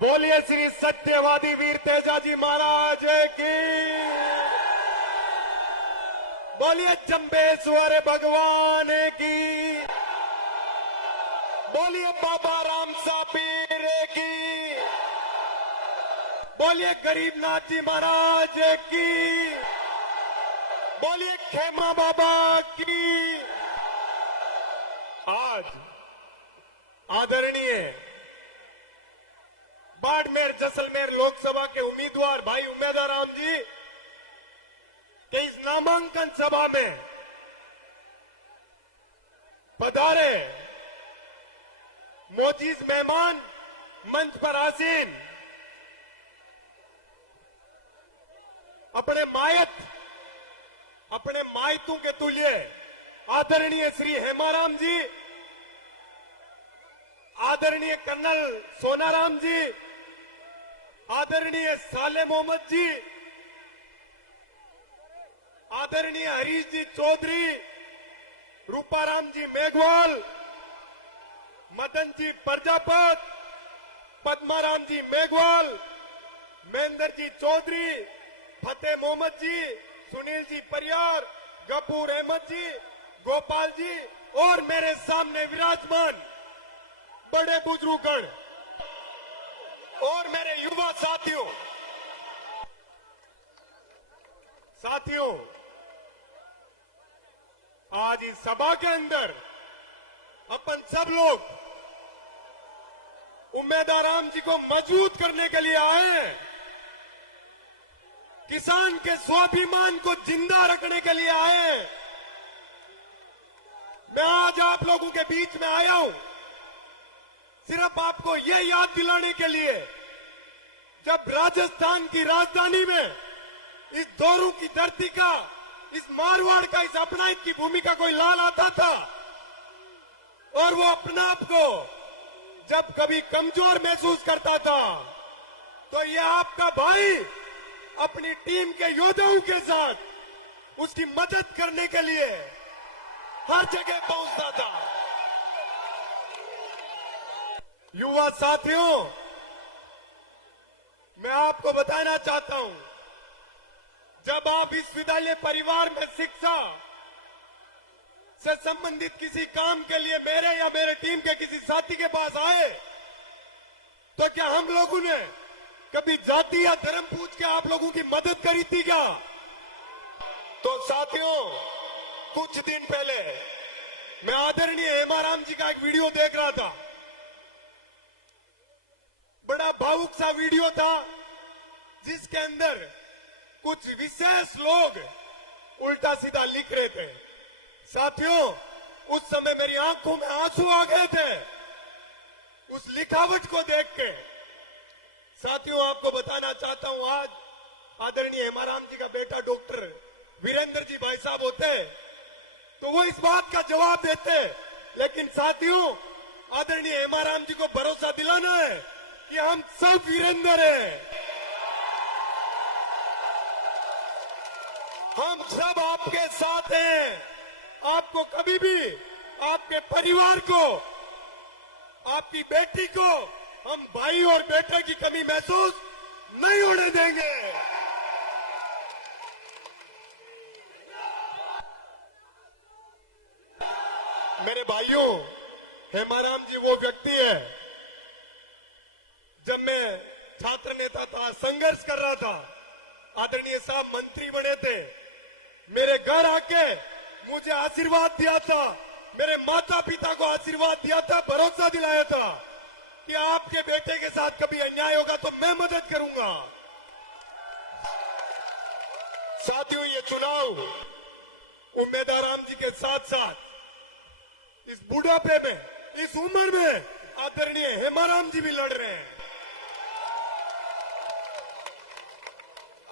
बोलिए श्री सत्यवादी वीर तेजाजी महाराज की। बोलिए चंबेश्वर भगवान की। बोलिए बाबा रामसा पीर की। बोलिए गरीबनाथ जी महाराज की। बोलिए खेमा बाबा की। आज आदरणीय बाड़मेर जैसलमेर लोकसभा के उम्मीदवार भाई उमेदराम जी के इस नामांकन सभा में पधारे मोजीज मेहमान, मंच पर आसीन अपने मायतों के तुल्य आदरणीय श्री हेमाराम जी, आदरणीय कर्नल सोनाराम जी, आदरणीय साले मोहम्मद जी, आदरणीय हरीश जी चौधरी, रूपाराम जी मेघवाल, मदन जी प्रजापत, पद्माराम जी मेघवाल, महेंद्र जी चौधरी, फतेह मोहम्मद जी, सुनील जी परियार, गफूर अहमद जी, गोपाल जी और मेरे सामने विराजमान बड़े बुजुर्गगण और मेरे युवा साथियों, आज इस सभा के अंदर अपन सब लोग उमेदराम जी को मजबूत करने के लिए आए हैं, किसान के स्वाभिमान को जिंदा रखने के लिए आए हैं। मैं आज आप लोगों के बीच में आया हूं सिर्फ आपको यह याद दिलाने के लिए, जब राजस्थान की राजधानी में इस दोरू की धरती का, इस मारवाड़ का, इस अपनाइत की भूमि का कोई लाल आता था और वो अपने आप को जब कभी कमजोर महसूस करता था, तो ये आपका भाई अपनी टीम के योद्धाओं के साथ उसकी मदद करने के लिए हर जगह पहुंचता था। युवा साथियों, मैं आपको बताना चाहता हूं, जब आप विश्वविद्यालय परिवार में शिक्षा से संबंधित किसी काम के लिए मेरे या मेरे टीम के किसी साथी के पास आए, तो क्या हम लोगों ने कभी जाति या धर्म पूछ के आप लोगों की मदद करी थी क्या? तो साथियों, कुछ दिन पहले मैं आदरणीय हेमाराम जी का एक वीडियो देख रहा था। बड़ा भावुक सा वीडियो था, जिसके अंदर कुछ विशेष लोग उल्टा सीधा लिख रहे थे। साथियों, उस समय मेरी आंखों में आंसू आ गए थे उस लिखावट को देख के। साथियों, आपको बताना चाहता हूं, आज आदरणीय हेमाराम जी का बेटा डॉक्टर वीरेंद्र जी भाई साहब होते तो वो इस बात का जवाब देते, लेकिन साथियों, आदरणीय हेमाराम जी को भरोसा दिलाना है कि हम सब वीरेंद्र हैं, हम सब आपके साथ हैं। आपको कभी भी आपके परिवार को, आपकी बेटी को हम भाई और बेटे की कमी महसूस नहीं होने देंगे। मेरे भाइयों, हेमाराम जी वो व्यक्ति है, जब मैं छात्र नेता था, संघर्ष कर रहा था, आदरणीय साहब मंत्री बने थे, मेरे घर आके मुझे आशीर्वाद दिया था, मेरे माता पिता को आशीर्वाद दिया था, भरोसा दिलाया था कि आपके बेटे के साथ कभी अन्याय होगा तो मैं मदद करूंगा। साथियों, ये चुनाव उमेदराम जी के साथ साथ इस बुढ़ापे में, इस उम्र में आदरणीय हेमाराम जी भी लड़ रहे हैं।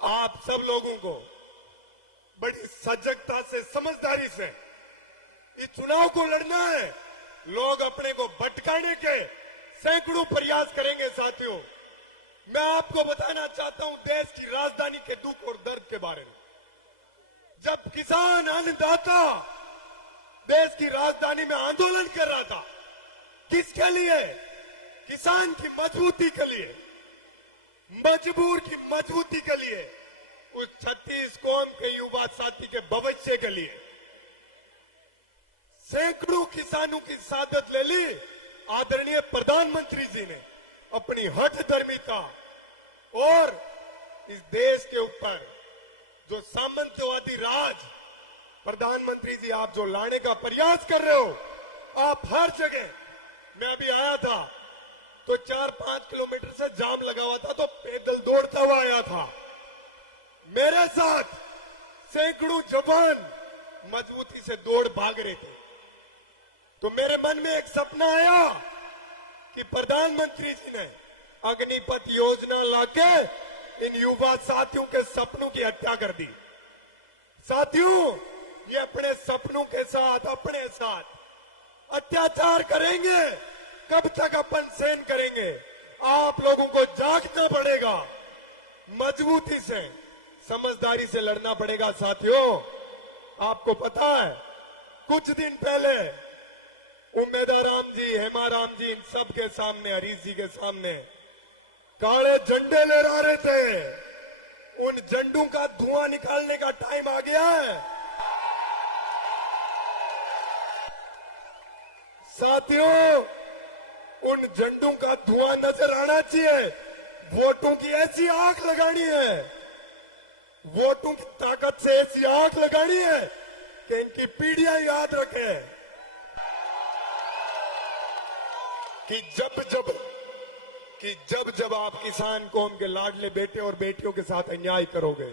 आप सब लोगों को बड़ी सजगता से, समझदारी से इस चुनाव को लड़ना है। लोग अपने को भटकाने के सैकड़ों प्रयास करेंगे। साथियों, मैं आपको बताना चाहता हूं देश की राजधानी के दुख और दर्द के बारे में। जब किसान, अन्नदाता देश की राजधानी में आंदोलन कर रहा था, किसके लिए? किसान की मजबूती के लिए, मजबूर की मजबूती के लिए, उस 36 कौम के युवा साथी के भविष्य के लिए सैकड़ों किसानों की सादत ले ली। आदरणीय प्रधानमंत्री जी ने अपनी हठधर्मिता और इस देश के ऊपर जो सामंतवादी राज, प्रधानमंत्री जी आप जो लाने का प्रयास कर रहे हो, आप हर जगह, मैं अभी आया था तो 4-5 किलोमीटर से जाम लगा हुआ था, तो पैदल दौड़ता हुआ आया था। मेरे साथ सैकड़ों जवान मजबूती से दौड़ भाग रहे थे। तो मेरे मन में एक सपना आया कि प्रधानमंत्री जी ने अग्निपथ योजना लाके इन युवा साथियों के सपनों की हत्या कर दी। साथियों, ये अपने सपनों के साथ, अपने साथ अत्याचार करेंगे, कब तक अपन सहन करेंगे? आप लोगों को जागना पड़ेगा, मजबूती से, समझदारी से लड़ना पड़ेगा। साथियों, आपको पता है कुछ दिन पहले उम्मेदाराम जी, हेमाराम जी, इन सब के सामने, हरीश जी के सामने काले झंडे लहरा रहे थे। उन झंडों का धुआं निकालने का टाइम आ गया है। साथियों, उन झंडों का धुआं नजर आना चाहिए। वोटों की ऐसी आग लगानी है, वोटों की ताकत से ऐसी आग लगानी है कि इनकी पीढ़ियां याद रखे कि जब जब आप किसान कौम के लाडले बेटे और बेटियों के साथ अन्याय करोगे,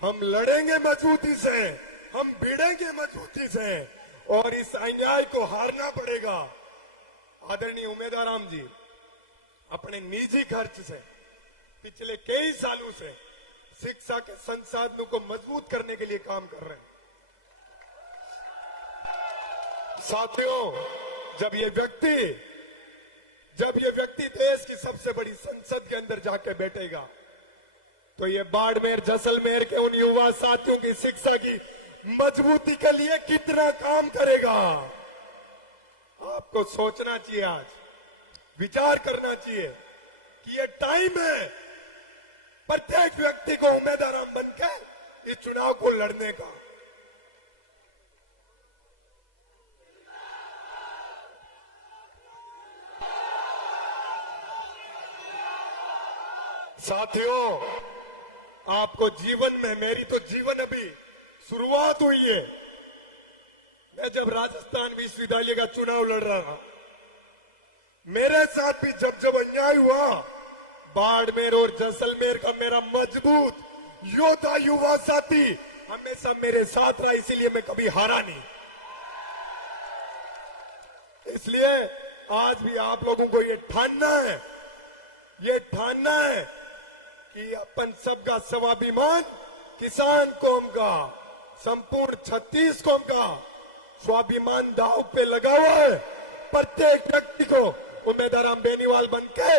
हम लड़ेंगे मजबूती से, हम भिड़ेंगे मजबूती से और इस अन्याय को हारना पड़ेगा। आदरणीय उम्मेदाराम जी अपने निजी खर्च से पिछले कई सालों से शिक्षा के संसाधनों को मजबूत करने के लिए काम कर रहे हैं। साथियों, जब ये व्यक्ति देश की सबसे बड़ी संसद के अंदर जाके बैठेगा, तो ये बाड़मेर, जैसलमेर के उन युवा साथियों की शिक्षा की मजबूती के लिए कितना काम करेगा। आपको सोचना चाहिए, आज विचार करना चाहिए कि ये टाइम है प्रत्येक व्यक्ति को उम्मीदवार बनकर इस चुनाव को लड़ने का। साथियों, आपको जीवन में, मेरी तो जीवन अभी शुरुआत हुई है। मैं जब राजस्थान विश्वविद्यालय का चुनाव लड़ रहा था, मेरे साथ भी जब अन्याय हुआ, बाड़मेर और जैसलमेर का मेरा मजबूत योद्धा युवा साथी हमेशा मेरे साथ रहा, इसीलिए मैं कभी हारा नहीं। इसलिए आज भी आप लोगों को ये ठानना है कि अपन सबका स्वाभिमान, किसान कौम का, संपूर्ण 36 कौम का स्वाभिमान दांव पे लगा हुआ है। प्रत्येक व्यक्ति को उम्मीदवार बेनीवाल बनके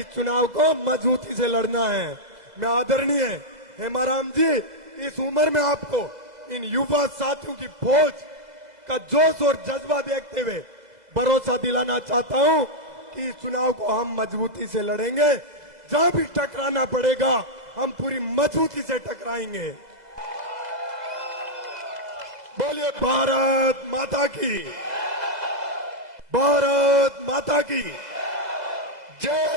इस चुनाव को मजबूती से लड़ना है। मैं आदरणीय हेमाराम जी, इस उम्र में आपको इन युवा साथियों की फौज का जोश और जज्बा देखते हुए भरोसा दिलाना चाहता हूं कि इस चुनाव को हम मजबूती से लड़ेंगे। जहां भी टकराना पड़ेगा, हम पूरी मजबूती से टकराएंगे। बोलिए भारत माता की, भारत माता की जय।